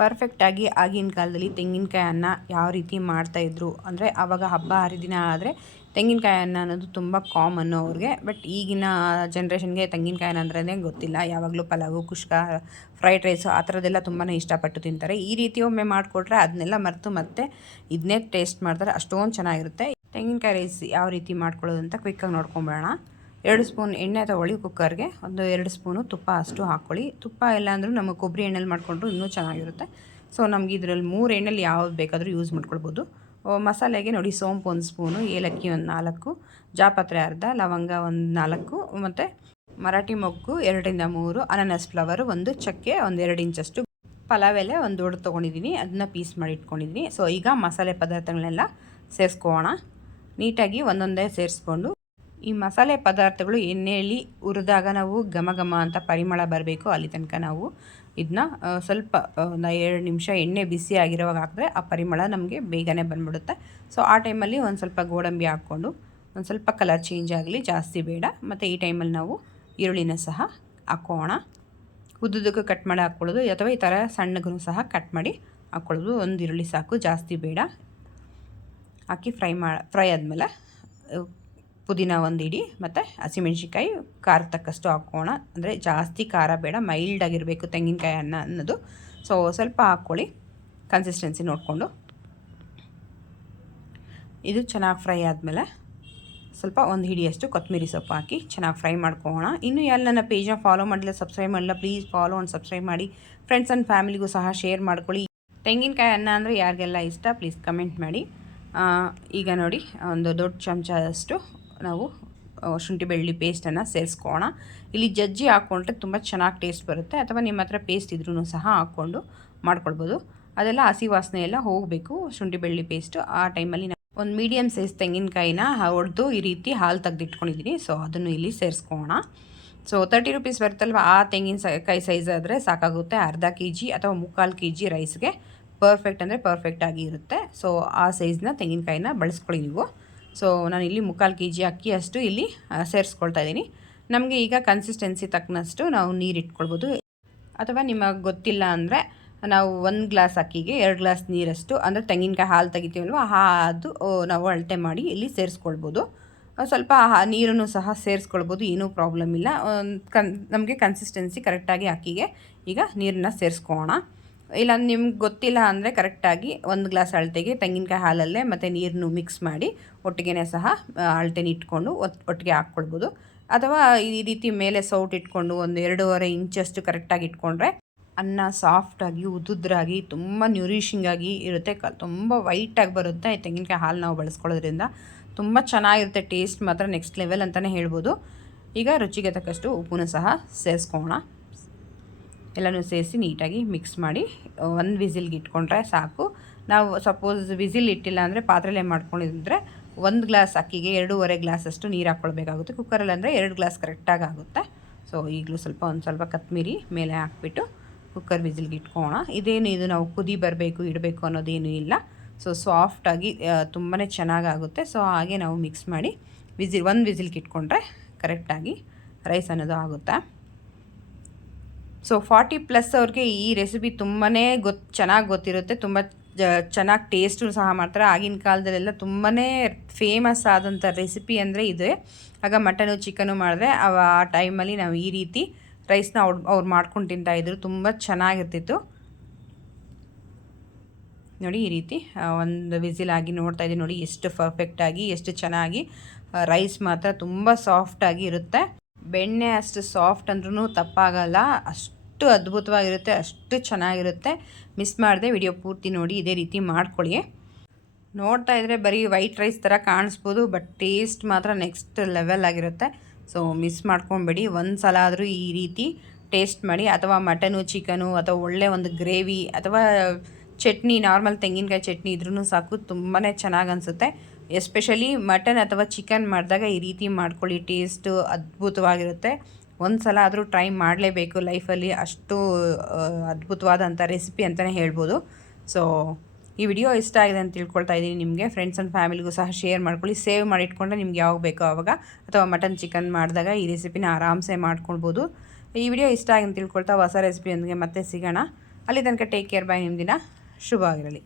ಪರ್ಫೆಕ್ಟಾಗಿ ಆಗಿನ ಕಾಲದಲ್ಲಿ ತೆಂಗಿನಕಾಯಿ ಅನ್ನ ಯಾವ ರೀತಿ ಮಾಡ್ತಾಯಿದ್ರು ಅಂದರೆ ಆವಾಗ ಹಬ್ಬ ಹರಿದಿನ ಆದರೆ ತೆಂಗಿನಕಾಯಿ ಅನ್ನ ಅನ್ನೋದು ತುಂಬ ಕಾಮನ್ನು ಅವ್ರಿಗೆ. ಬಟ್ ಈಗಿನ ಜನ್ರೇಷನ್ಗೆ ತೆಂಗಿನಕಾಯಿ ಅನ್ನ ಅಂದ್ರೇ ಗೊತ್ತಿಲ್ಲ. ಯಾವಾಗಲೂ ಪಲಾವು, ಕುಷ್ಕ ಫ್ರೈಡ್ ರೈಸು ಆ ಥರದ್ದೆಲ್ಲ ತುಂಬಾ ಇಷ್ಟಪಟ್ಟು ತಿಂತಾರೆ. ಈ ರೀತಿ ಒಮ್ಮೆ ಮಾಡಿಕೊಟ್ರೆ ಅದನ್ನೆಲ್ಲ ಮರೆತು ಮತ್ತೆ ಇದನ್ನೇ ಟೇಸ್ಟ್ ಮಾಡ್ತಾರೆ. ಅಷ್ಟೊಂದು ಚೆನ್ನಾಗಿರುತ್ತೆ. ತೆಂಗಿನಕಾಯಿ ರೈಸ್ ಯಾವ ರೀತಿ ಮಾಡ್ಕೊಳ್ಳೋದು ಅಂತ ಕ್ವಿಕ್ಕಾಗಿ ನೋಡ್ಕೊಂಬೇಡ ಎರಡು ಸ್ಪೂನ್ ಎಣ್ಣೆ ತಗೊಳ್ಳಿ ಕುಕ್ಕರ್ಗೆ. ಒಂದು ಎರಡು ಸ್ಪೂನು ತುಪ್ಪ ಅಷ್ಟು ಹಾಕ್ಕೊಳ್ಳಿ. ತುಪ್ಪ ಇಲ್ಲ ಅಂದರೂ ನಮಗೆ ಕೊಬ್ಬರಿ ಎಣ್ಣೆಲಿ ಮಾಡಿಕೊಂಡ್ರು ಇನ್ನೂ ಚೆನ್ನಾಗಿರುತ್ತೆ. ಸೊ, ನಮಗೆ ಇದರಲ್ಲಿ ಮೂರು ಎಣ್ಣೆಲಿ ಯಾವ್ದು ಬೇಕಾದರೂ ಯೂಸ್ ಮಾಡ್ಕೊಳ್ಬೋದು. ಮಸಾಲೆಗೆ ನೋಡಿ, ಸೋಂಪು ಒಂದು ಸ್ಪೂನು, ಏಲಕ್ಕಿ ಒಂದು ನಾಲ್ಕು, ಜಾಪತ್ರೆ ಅರ್ಧ, ಲವಂಗ ಒಂದು ನಾಲ್ಕು, ಮತ್ತು ಮರಾಠಿ ಮೊಗ್ಗು ಎರಡರಿಂದ ಮೂರು, ಅನಾನಸ್ ಫ್ಲವರು ಒಂದು, ಚಕ್ಕೆ ಒಂದು ಎರಡು ಇಂಚಷ್ಟು ಪಲಾವ್ ಎಲೆ ಒಂದು ದೊಡ್ಡ ತೊಗೊಂಡಿದ್ದೀನಿ, ಅದನ್ನ ಪೀಸ್ ಮಾಡಿ ಇಟ್ಕೊಂಡಿದ್ದೀನಿ. ಸೊ, ಈಗ ಮಸಾಲೆ ಪದಾರ್ಥಗಳನ್ನೆಲ್ಲ ಸೇರಿಸ್ಕೋಣ ನೀಟಾಗಿ ಒಂದೊಂದೇ ಸೇರಿಸ್ಕೊಂಡು ಈ ಮಸಾಲೆ ಪದಾರ್ಥಗಳು ಎಣ್ಣೆಯಲ್ಲಿ ಹುರಿದಾಗ ನಾವು ಘಮ ಘಮ ಅಂತ ಪರಿಮಳ ಬರಬೇಕು. ಅಲ್ಲಿ ತನಕ ನಾವು ಇದನ್ನ ಸ್ವಲ್ಪ ಒಂದು ಎರಡು ನಿಮಿಷ ಎಣ್ಣೆ ಬಿಸಿ ಆಗಿರುವಾಗ ಹಾಕಿದ್ರೆ ಆ ಪರಿಮಳ ನಮಗೆ ಬೇಗನೆ ಬಂದ್ಬಿಡುತ್ತೆ. ಸೊ ಆ ಟೈಮಲ್ಲಿ ಒಂದು ಸ್ವಲ್ಪ ಗೋಡಂಬಿ ಹಾಕ್ಕೊಂಡು, ಒಂದು ಸ್ವಲ್ಪ ಕಲರ್ ಚೇಂಜ್ ಆಗಲಿ, ಜಾಸ್ತಿ ಬೇಡ. ಮತ್ತು ಈ ಟೈಮಲ್ಲಿ ನಾವು ಈರುಳ್ಳಿನ ಸಹ ಹಾಕೋಣ. ಉದ್ದುದಕ್ಕೆ ಕಟ್ ಮಾಡಿ ಹಾಕ್ಕೊಳ್ಳೋದು ಅಥವಾ ಈ ಥರ ಸಣ್ಣಗೂ ಸಹ ಕಟ್ ಮಾಡಿ ಹಾಕ್ಕೊಳ್ಳೋದು ಒಂದು ಈರುಳ್ಳಿ ಸಾಕು, ಜಾಸ್ತಿ ಬೇಡ. ಹಾಕಿ ಫ್ರೈ ಮಾ, ಫ್ರೈ ಆದಮೇಲೆ ಪುದೀನ ಒಂದು ಇಡಿ, ಮತ್ತು ಹಸಿಮೆಣ್ಸಿನ್ಕಾಯಿ ಖಾರ ತಕ್ಕಷ್ಟು ಹಾಕ್ಕೋಣ ಅಂದರೆ ಜಾಸ್ತಿ ಖಾರ ಬೇಡ ಮೈಲ್ಡ್ ಆಗಿರಬೇಕು ತೆಂಗಿನಕಾಯಿ ಅನ್ನ ಅನ್ನೋದು. ಸೊ ಸ್ವಲ್ಪ ಹಾಕ್ಕೊಳ್ಳಿ ಕನ್ಸಿಸ್ಟೆನ್ಸಿ ನೋಡಿಕೊಂಡು. ಇದು ಚೆನ್ನಾಗಿ ಫ್ರೈ ಆದಮೇಲೆ ಸ್ವಲ್ಪ ಒಂದು ಹಿಡಿಯಷ್ಟು ಕೊತ್ತಂಬರಿ ಸೊಪ್ಪು ಹಾಕಿ ಚೆನ್ನಾಗಿ ಫ್ರೈ ಮಾಡ್ಕೊಳ್ಳೋಣ. ಇನ್ನು ಯಾರು ನನ್ನ ಪೇಜ್ನ ಫಾಲೋ ಮಾಡಿಲ್ಲ ಸಬ್ಸ್ಕ್ರೈಬ್ ಮಾಡಿಲ್ಲ ಪ್ಲೀಸ್ ಫಾಲೋ ಆ್ಯಂಡ್ ಸಬ್ಸ್ಕ್ರೈಬ್ ಮಾಡಿ. ಫ್ರೆಂಡ್ಸ್ ಆ್ಯಂಡ್ ಫ್ಯಾಮಿಲಿಗೂ ಸಹ ಶೇರ್ ಮಾಡ್ಕೊಳ್ಳಿ. ತೆಂಗಿನಕಾಯಿ ಅನ್ನ ಅಂದರೆ ಯಾರಿಗೆಲ್ಲ ಇಷ್ಟ ಪ್ಲೀಸ್ ಕಮೆಂಟ್ ಮಾಡಿ. ಈಗ ನೋಡಿ, ಒಂದು ದೊಡ್ಡ ಚಮಚದಷ್ಟು ನಾವು ಶುಂಠಿ ಬೆಳ್ಳುಳ್ಳಿ ಪೇಸ್ಟನ್ನು ಸೇರಿಸ್ಕೋಣ ಇಲ್ಲಿ ಜಜ್ಜಿ ಹಾಕ್ಕೊಂಡ್ರೆ ತುಂಬ ಚೆನ್ನಾಗಿ ಟೇಸ್ಟ್ ಬರುತ್ತೆ. ಅಥವಾ ನಿಮ್ಮ ಹತ್ರ ಪೇಸ್ಟ್ ಇದ್ರೂ ಸಹ ಹಾಕ್ಕೊಂಡು ಮಾಡ್ಕೊಳ್ಬೋದು. ಅದೆಲ್ಲ ಹಸಿ ವಾಸನೆ ಎಲ್ಲ ಹೋಗಬೇಕು, ಶುಂಠಿ ಬೆಳ್ಳುಳ್ಳಿ ಪೇಸ್ಟು ಆ ಟೈಮಲ್ಲಿ ಒಂದು ಮೀಡಿಯಮ್ ಸೈಜ್ ತೆಂಗಿನಕಾಯಿನ ಹೊಡೆದು ಈ ರೀತಿ ಹಾಲು ತೆಗೆದಿಟ್ಕೊಂಡಿದ್ದೀನಿ ಸೊ ಅದನ್ನು ಇಲ್ಲಿ ಸೇರಿಸ್ಕೋಣ ಸೊ ತರ್ಟಿ ರುಪೀಸ್ ಬರುತ್ತಲ್ವ? ಆ ತೆಂಗಿನ ಕಾಯಿ ಸೈಜ್ ಆದರೆ ಸಾಕಾಗುತ್ತೆ. ಅರ್ಧ ಕೆ ಜಿ ಅಥವಾ ಮುಕ್ಕಾಲು ಕೆ ಜಿ ರೈಸ್ಗೆ ಪರ್ಫೆಕ್ಟ್ ಅಂದರೆ ಪರ್ಫೆಕ್ಟಾಗಿ ಇರುತ್ತೆ. ಸೊ ಆ ಸೈಜ್ನ ತೆಂಗಿನಕಾಯಿನ ಬಳಸ್ಕೊಳ್ಳಿ ನೀವು. ಸೊ ನಾನು ಇಲ್ಲಿ ಮುಕ್ಕಾಲು ಕೆ ಜಿ ಅಕ್ಕಿ ಅಷ್ಟು ಇಲ್ಲಿ ಸೇರಿಸ್ಕೊಳ್ತಾ ಇದ್ದೀನಿ. ನಮಗೆ ಈಗ ಕನ್ಸಿಸ್ಟೆನ್ಸಿ ತಕ್ಕನಷ್ಟು ನಾವು ನೀರು ಇಟ್ಕೊಳ್ಬೋದು. ಅಥವಾ ನಿಮಗೆ ಗೊತ್ತಿಲ್ಲ ಅಂದರೆ, ನಾವು ಒಂದು ಗ್ಲಾಸ್ ಅಕ್ಕಿಗೆ ಎರಡು ಗ್ಲಾಸ್ ನೀರಷ್ಟು, ಅಂದರೆ ತೆಂಗಿನಕಾಯಿ ಹಾಲು ತೆಗಿತೀವಲ್ವ ಅದು ನಾವು ಅಳತೆ ಮಾಡಿ ಇಲ್ಲಿ ಸೇರಿಸ್ಕೊಳ್ಬೋದು. ಸ್ವಲ್ಪ ನೀರನ್ನು ಸಹ ಸೇರಿಸ್ಕೊಳ್ಬೋದು, ಏನೂ ಪ್ರಾಬ್ಲಮ್ ಇಲ್ಲ. ಕನ್ ನಮಗೆ ಕನ್ಸಿಸ್ಟೆನ್ಸಿ ಕರೆಕ್ಟಾಗಿ ಅಕ್ಕಿಗೆ ಈಗ ನೀರನ್ನ ಸೇರಿಸ್ಕೋಣ ಇಲ್ಲ, ನಿಮ್ಗೆ ಗೊತ್ತಿಲ್ಲ ಅಂದರೆ ಕರೆಕ್ಟಾಗಿ ಒಂದು ಗ್ಲಾಸ್ ಅಳತೆಗೆ ತೆಂಗಿನಕಾಯಿ ಹಾಲಲ್ಲೇ ಮತ್ತು ನೀರನ್ನು ಮಿಕ್ಸ್ ಮಾಡಿ ಒಟ್ಟಿಗೆನೇ ಸಹ ಅಳತೆನ ಇಟ್ಕೊಂಡು ಒಟ್ಟಿಗೆ ಹಾಕ್ಕೊಳ್ಬೋದು. ಅಥವಾ ಈ ರೀತಿ ಮೇಲೆ ಸೌಟ್ ಇಟ್ಕೊಂಡು ಒಂದು ಎರಡೂವರೆ ಇಂಚಷ್ಟು ಕರೆಕ್ಟಾಗಿ ಇಟ್ಕೊಂಡ್ರೆ ಅನ್ನ ಸಾಫ್ಟಾಗಿ ಉದುದ್ರಾಗಿ, ತುಂಬ ನ್ಯೂರಿಷಿಂಗಾಗಿ ಇರುತ್ತೆ. ಕ, ತುಂಬ ವೈಟಾಗಿ ಬರುತ್ತೆ ಈ ತೆಂಗಿನಕಾಯಿ ಹಾಲು ನಾವು ಬಳಸ್ಕೊಳ್ಳೋದ್ರಿಂದ. ತುಂಬ ಚೆನ್ನಾಗಿರುತ್ತೆ ಟೇಸ್ಟ್ ಮಾತ್ರ ನೆಕ್ಸ್ಟ್ ಲೆವೆಲ್ ಅಂತಲೇ ಹೇಳ್ಬೋದು. ಈಗ ರುಚಿಗೆ ತಕ್ಕಷ್ಟು ಉಪ್ಪನ್ನು ಸಹ ಸೇರಿಸ್ಕೋಣ ಎಲ್ಲನೂ ಸೇರಿಸಿ ನೀಟಾಗಿ ಮಿಕ್ಸ್ ಮಾಡಿ ಒಂದು ವಿಸಿಲ್ಗೆ ಇಟ್ಕೊಂಡ್ರೆ ಸಾಕು. ನಾವು ಸಪೋಸ್ ವಿಸಿಲ್ ಇಟ್ಟಿಲ್ಲ ಅಂದರೆ ಪಾತ್ರೆಲೇ ಮಾಡ್ಕೊಂಡಿದ್ರೆ ಒಂದು ಗ್ಲಾಸ್ ಅಕ್ಕಿಗೆ ಎರಡೂವರೆ ಗ್ಲಾಸ್ ಅಷ್ಟು ನೀರು ಹಾಕ್ಕೊಳ್ಬೇಕಾಗುತ್ತೆ ಕುಕ್ಕರಲ್ಲಿ ಅಂದರೆ ಎರಡು ಗ್ಲಾಸ್ ಕರೆಕ್ಟಾಗಿ ಆಗುತ್ತೆ. ಸೊ ಈಗಲೂ ಸ್ವಲ್ಪ ಒಂದು ಸ್ವಲ್ಪ ಕತ್ಮೀರಿ ಮೇಲೆ ಹಾಕ್ಬಿಟ್ಟು ಕುಕ್ಕರ್ ವಿಸಿಲ್ಗೆ ಇಟ್ಕೋಣ ಇದೇನು ಇದು ನಾವು ಕುದಿ ಬರಬೇಕು, ಇಡಬೇಕು ಅನ್ನೋದೇನು ಇಲ್ಲ. ಸೊ ಸಾಫ್ಟಾಗಿ ತುಂಬಾ ಚೆನ್ನಾಗಾಗುತ್ತೆ ಸೊ ಹಾಗೆ ನಾವು ಮಿಕ್ಸ್ ಮಾಡಿ ವಿಸಿಲ್, ಒಂದು ವಿಸಿಲ್ಗೆ ಇಟ್ಕೊಂಡ್ರೆ ಕರೆಕ್ಟಾಗಿ ರೈಸ್ ಅನ್ನೋದು ಆಗುತ್ತೆ? ಸೊ ಫಾರ್ಟಿ ಪ್ಲಸ್ ಅವ್ರಿಗೆ ಈ ರೆಸಿಪಿ ತುಂಬಾ ಗೊತ್ತು ಚೆನ್ನಾಗಿ ಗೊತ್ತಿರುತ್ತೆ. ತುಂಬ ಚೆನ್ನಾಗಿ ಟೇಸ್ಟು ಸಹ ಮಾಡ್ತಾರೆ. ಆಗಿನ ಕಾಲದಲ್ಲೆಲ್ಲ ತುಂಬಾ ಫೇಮಸ್ ಆದಂಥ ರೆಸಿಪಿ ಅಂದರೆ ಇದೆ. ಆಗ ಮಟನು ಚಿಕನು ಮಾಡಿದ್ರೆ ಅವ ಆ ಟೈಮಲ್ಲಿ ನಾವು ಈ ರೀತಿ ರೈಸ್ನ ಅವ್ರು ಅವ್ರು ಮಾಡ್ಕೊಂಡು ತಿಂತಾಯಿದ್ರು ತುಂಬ ಚೆನ್ನಾಗಿರ್ತಿತ್ತು. ನೋಡಿ ಈ ರೀತಿ ಒಂದು ವಿಸಿಲ್ ಆಗಿ ನೋಡ್ತಾ ಇದ್ದೀನಿ. ನೋಡಿ ಎಷ್ಟು ಪರ್ಫೆಕ್ಟಾಗಿ ಎಷ್ಟು ಚೆನ್ನಾಗಿ ರೈಸ್ ಮಾತ್ರ ತುಂಬ ಸಾಫ್ಟಾಗಿ ಇರುತ್ತೆ. ಬೆಣ್ಣೆ ಅಷ್ಟು ಸಾಫ್ಟ್ ಅಂದ್ರೂ ತಪ್ಪಾಗಲ್ಲ. ಅಷ್ಟು ಅದ್ಭುತವಾಗಿರುತ್ತೆ, ಅಷ್ಟು ಚೆನ್ನಾಗಿರುತ್ತೆ. ಮಿಸ್ ಮಾಡದೆ ವಿಡಿಯೋ ಪೂರ್ತಿ ನೋಡಿ, ಇದೇ ರೀತಿ ಮಾಡ್ಕೊಳ್ಳಿ. ನೋಡ್ತಾ ಇದ್ರೆ ಬರೀ ವೈಟ್ ರೈಸ್ ಥರ ಕಾಣಿಸ್ಬೋದು ಬಟ್ ಟೇಸ್ಟ್ ಮಾತ್ರ ನೆಕ್ಸ್ಟ್ ಲೆವೆಲ್ ಆಗಿರುತ್ತೆ. ಸೊ ಮಿಸ್ ಮಾಡ್ಕೊಬೇಡಿ. ಒಂದು ಸಲ ಆದರೂ ಈ ರೀತಿ ಟೇಸ್ಟ್ ಮಾಡಿ, ಅಥವಾ ಮಟನು ಚಿಕನು ಅಥವಾ ಒಳ್ಳೆ ಒಂದು ಗ್ರೇವಿ ಅಥವಾ ಚಟ್ನಿ ನಾರ್ಮಲ್ ತೆಂಗಿನಕಾಯಿ ಚಟ್ನಿ ಇದ್ರೂ ಸಾಕು ತುಂಬಾ ಚೆನ್ನಾಗಿ ಅನಿಸುತ್ತೆ. ಎಸ್ಪೆಷಲಿ ಮಟನ್ ಅಥವಾ ಚಿಕನ್ ಮಾಡಿದಾಗ ಈ ರೀತಿ ಮಾಡ್ಕೊಳ್ಳಿ, ಟೇಸ್ಟು ಅದ್ಭುತವಾಗಿರುತ್ತೆ. ಒಂದು ಸಲ ಆದರೂ ಟ್ರೈ ಮಾಡಲೇಬೇಕು ಲೈಫಲ್ಲಿ, ಅಷ್ಟು ಅದ್ಭುತವಾದಂಥ ರೆಸಿಪಿ ಅಂತಲೇ ಹೇಳ್ಬೋದು. ಸೊ, ಈ ವಿಡಿಯೋ ಇಷ್ಟ ಆಗಿದೆ ಅಂತ ತಿಳ್ಕೊಳ್ತಾ ಇದ್ದೀನಿ ನಿಮಗೆ. ಫ್ರೆಂಡ್ಸ್ ಆ್ಯಂಡ್ ಫ್ಯಾಮಿಲಿಗೂ ಸಹ ಶೇರ್ ಮಾಡ್ಕೊಳ್ಳಿ. ಸೇವ್ ಮಾಡಿಟ್ಕೊಂಡ್ರೆ ನಿಮ್ಗೆ ಯಾವಾಗ ಬೇಕೋ ಆವಾಗ ಅಥವಾ ಮಟನ್, ಚಿಕನ್ ಮಾಡಿದಾಗ ಈ ರೆಸಿಪಿನ ಆರಾಮ್ಸೆ ಮಾಡ್ಕೊಳ್ಬೋದು. ಈ ವಿಡಿಯೋ ಇಷ್ಟ ಆಗಿದೆ ಅಂತ ತಿಳ್ಕೊಳ್ತಾ ಹೊಸ ರೆಸಿಪಿಯೊಂದಿಗೆ ಮತ್ತೆ ಸಿಗೋಣ. ಅಲ್ಲಿ ತನಕ ಟೇಕ್ ಕೇರ್ ಬೈ ನಿಮ್ಮ ದಿನ ಶುಭವಾಗಿರಲಿ